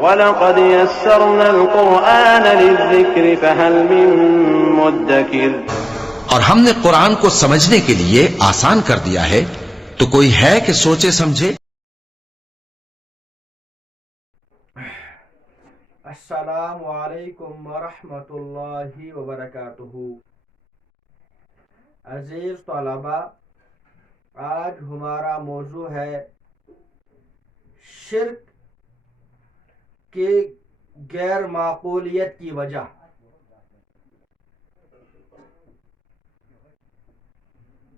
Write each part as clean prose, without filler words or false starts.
وَلَقَدْ يَسَّرْنَا الْقُرْآنَ لِلذِّكْرِ فَهَلْ مِن مُّدَّكِرٍ۔ اور ہم نے قرآن کو سمجھنے کے لیے آسان کر دیا ہے، تو کوئی ہے کہ سوچے سمجھے؟ السلام علیکم ورحمۃ اللہ وبرکاتہ۔ عزیز طلباء، آج ہمارا موضوع ہے شرک کی غیر معقولیت کی وجہ۔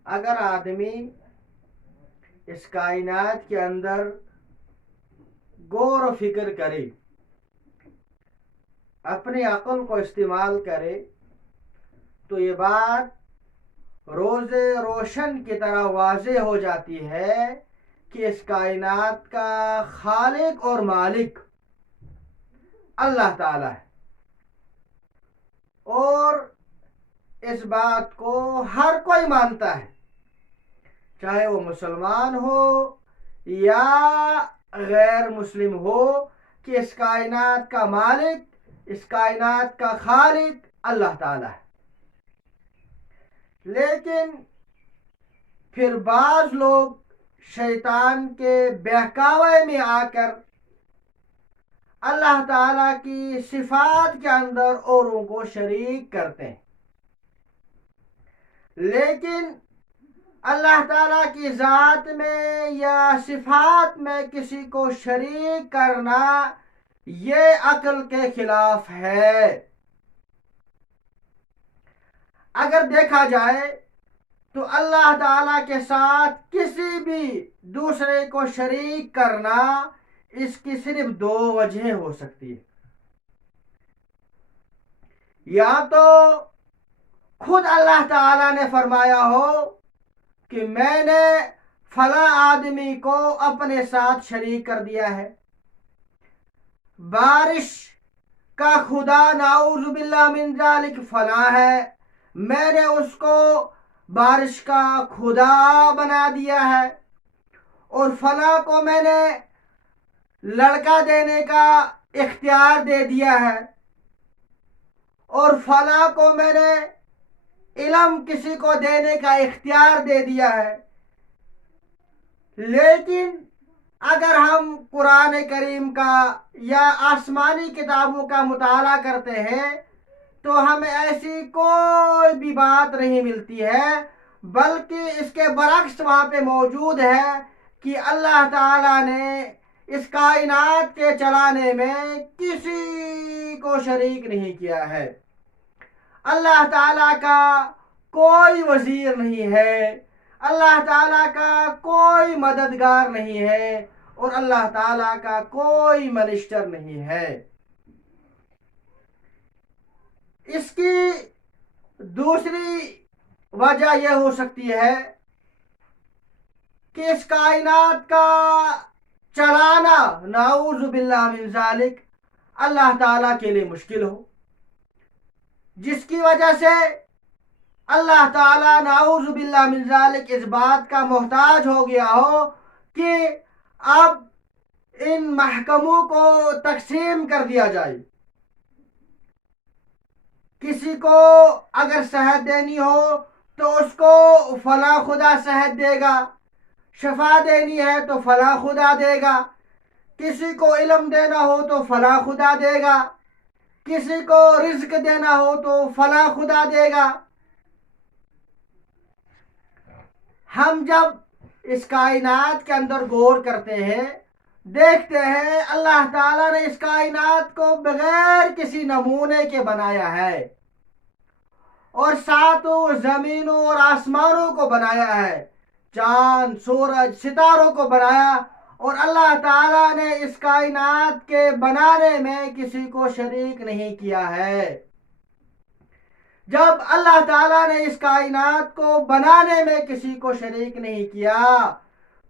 اگر آدمی اس کائنات کے اندر غور و فکر کرے، اپنی عقل کو استعمال کرے، تو یہ بات روز روشن کی طرح واضح ہو جاتی ہے کہ اس کائنات کا خالق اور مالک اللہ تعالی ہے، اور اس بات کو ہر کوئی مانتا ہے، چاہے وہ مسلمان ہو یا غیر مسلم ہو، کہ اس کائنات کا مالک، اس کائنات کا خالق اللہ تعالی ہے۔ لیکن پھر بعض لوگ شیطان کے بہکاوے میں آ کر اللہ تعالی کی صفات کے اندر اوروں کو شریک کرتے ہیں، لیکن اللہ تعالیٰ کی ذات میں یا صفات میں کسی کو شریک کرنا یہ عقل کے خلاف ہے۔ اگر دیکھا جائے تو اللہ تعالیٰ کے ساتھ کسی بھی دوسرے کو شریک کرنا، اس کی صرف دو وجہیں ہو سکتی ہے۔ یا تو خود اللہ تعالیٰ نے فرمایا ہو کہ میں نے فلاں آدمی کو اپنے ساتھ شریک کر دیا ہے، بارش کا خدا نعوذ باللہ من ذالک فلاں ہے، میں نے اس کو بارش کا خدا بنا دیا ہے، اور فلاں کو میں نے لڑکا دینے کا اختیار دے دیا ہے، اور فلاں کو میں نے علم کسی کو دینے کا اختیار دے دیا ہے۔ لیکن اگر ہم قرآن کریم کا یا آسمانی کتابوں کا مطالعہ کرتے ہیں تو ہمیں ایسی کوئی بھی بات نہیں ملتی ہے، بلکہ اس کے برعکس وہاں پہ موجود ہے کہ اللہ تعالیٰ نے اس کائنات کے چلانے میں کسی کو شریک نہیں کیا ہے۔ اللہ تعالیٰ کا کوئی وزیر نہیں ہے، اللہ تعالیٰ کا کوئی مددگار نہیں ہے، اور اللہ تعالیٰ کا کوئی منسٹر نہیں ہے۔ اس کی دوسری وجہ یہ ہو سکتی ہے کہ اس کائنات کا چلانا نعوذ باللہ من ذالک اللہ تعالیٰ کے لیے مشکل ہو، جس کی وجہ سے اللہ تعالیٰ نعوذ باللہ من ذالک اس بات کا محتاج ہو گیا ہو کہ اب ان محکموں کو تقسیم کر دیا جائے۔ کسی کو اگر صحت دینی ہو تو اس کو فلاں خدا صحت دے گا، شفا دینی ہے تو فلاں خدا دے گا، کسی کو علم دینا ہو تو فلاں خدا دے گا، کسی کو رزق دینا ہو تو فلاں خدا دے گا۔ ہم جب اس کائنات کے اندر غور کرتے ہیں، دیکھتے ہیں اللہ تعالیٰ نے اس کائنات کو بغیر کسی نمونے کے بنایا ہے، اور ساتوں زمینوں اور آسمانوں کو بنایا ہے، چاند، سورج، ستاروں کو بنایا، اور اللہ تعالیٰ نے اس کائنات کے بنانے میں کسی کو شریک نہیں کیا ہے۔ جب اللہ تعالیٰ نے اس کائنات کو بنانے میں کسی کو شریک نہیں کیا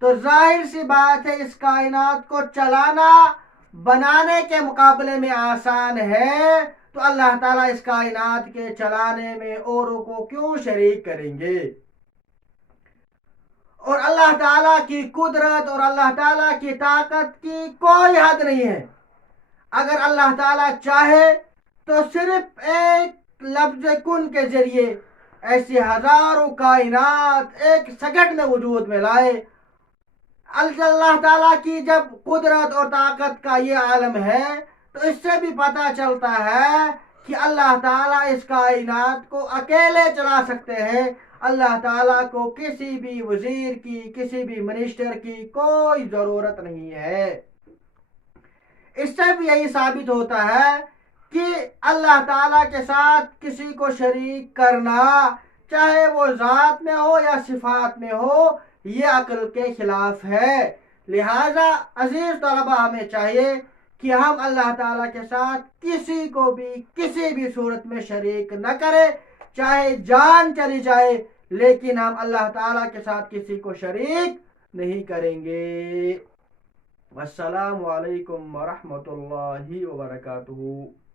تو ظاہر سی بات ہے اس کائنات کو چلانا بنانے کے مقابلے میں آسان ہے، تو اللہ تعالیٰ اس کائنات کے چلانے میں اوروں کو کیوں شریک کریں گے؟ اور اللہ تعالیٰ کی قدرت اور اللہ تعالیٰ کی طاقت کی کوئی حد نہیں ہے۔ اگر اللہ تعالیٰ چاہے تو صرف ایک لفظ کن کے ذریعے ایسی ہزاروں کائنات ایک سیکنڈ میں وجود میں لائے۔ اللہ تعالیٰ کی جب قدرت اور طاقت کا یہ عالم ہے تو اس سے بھی پتہ چلتا ہے کہ اللہ تعالیٰ اس کائنات کو اکیلے چلا سکتے ہیں۔ اللہ تعالیٰ کو کسی بھی وزیر کی، کسی بھی منسٹر کی کوئی ضرورت نہیں ہے۔ اس سے بھی یہی ثابت ہوتا ہے کہ اللہ تعالیٰ کے ساتھ کسی کو شریک کرنا، چاہے وہ ذات میں ہو یا صفات میں ہو، یہ عقل کے خلاف ہے۔ لہذا عزیز طلبہ، ہمیں چاہیے کہ ہم اللہ تعالیٰ کے ساتھ کسی کو بھی کسی بھی صورت میں شریک نہ کریں، چاہے جان چلی جائے، لیکن ہم اللہ تعالیٰ کے ساتھ کسی کو شریک نہیں کریں گے۔ والسلام علیکم ورحمۃ اللہ وبرکاتہ۔